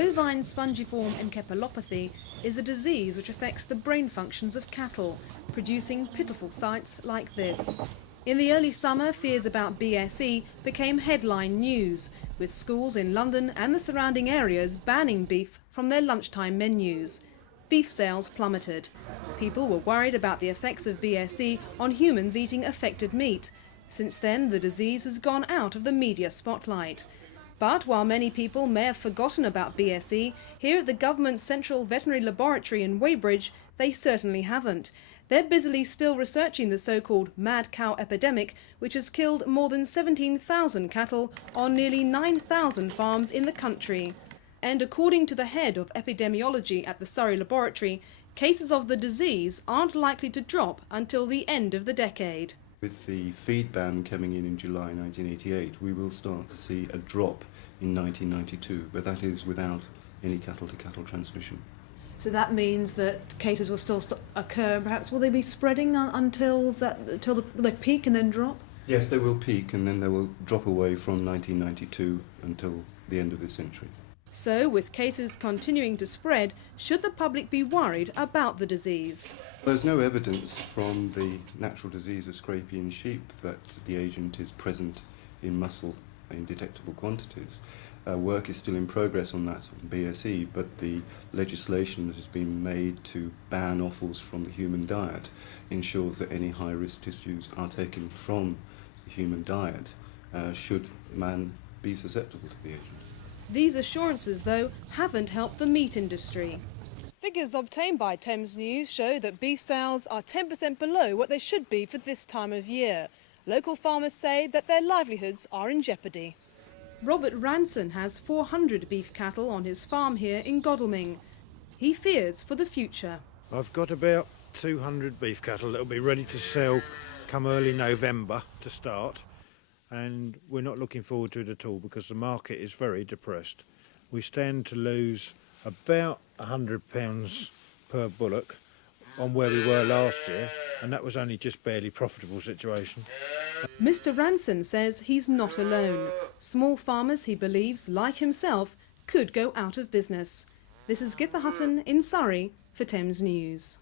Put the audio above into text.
Bovine spongiform encephalopathy is a disease which affects the brain functions of cattle, producing pitiful sights like this. In the early summer, fears about BSE became headline news, with schools in London and the surrounding areas banning beef from their lunchtime menus. Beef sales plummeted. People were worried about the effects of BSE on humans eating affected meat. Since then, the disease has gone out of the media spotlight. But while many people may have forgotten about BSE, here at the government's Central Veterinary Laboratory in Weybridge, they certainly haven't. They're busily still researching the so-called mad cow epidemic, which has killed more than 17,000 cattle on nearly 9,000 farms in the country. And according to the head of epidemiology at the Surrey Laboratory, cases of the disease aren't likely to drop until the end of the decade. With the feed ban coming in July 1988, we will start to see a drop in 1992, but that is without any cattle-to-cattle transmission. So that means that cases will still occur. Perhaps will they be spreading until they peak and then drop? Yes, they will peak and then they will drop away from 1992 until the end of this century. So, with cases continuing to spread, should the public be worried about the disease? There's no evidence from the natural disease of scrapian sheep that the agent is present in muscle in detectable quantities. Work is still in progress on that on BSE, but the legislation that has been made to ban offals from the human diet ensures that any high-risk tissues are taken from the human diet should man be susceptible to the agent. These assurances, though, haven't helped the meat industry. Figures obtained by Thames News show that beef sales are 10% below what they should be for this time of year. Local farmers say that their livelihoods are in jeopardy. Robert Ranson has 400 beef cattle on his farm here in Godalming. He fears for the future. I've got about 200 beef cattle that will be ready to sell come early November to start, and we're not looking forward to it at all because the market is very depressed. We stand to lose about £100 per bullock on where we were last year, and that was only just barely profitable situation. Mr. Ranson says he's not alone. Small farmers, he believes, like himself, could go out of business. This is Githa Hutton in Surrey for Thames News.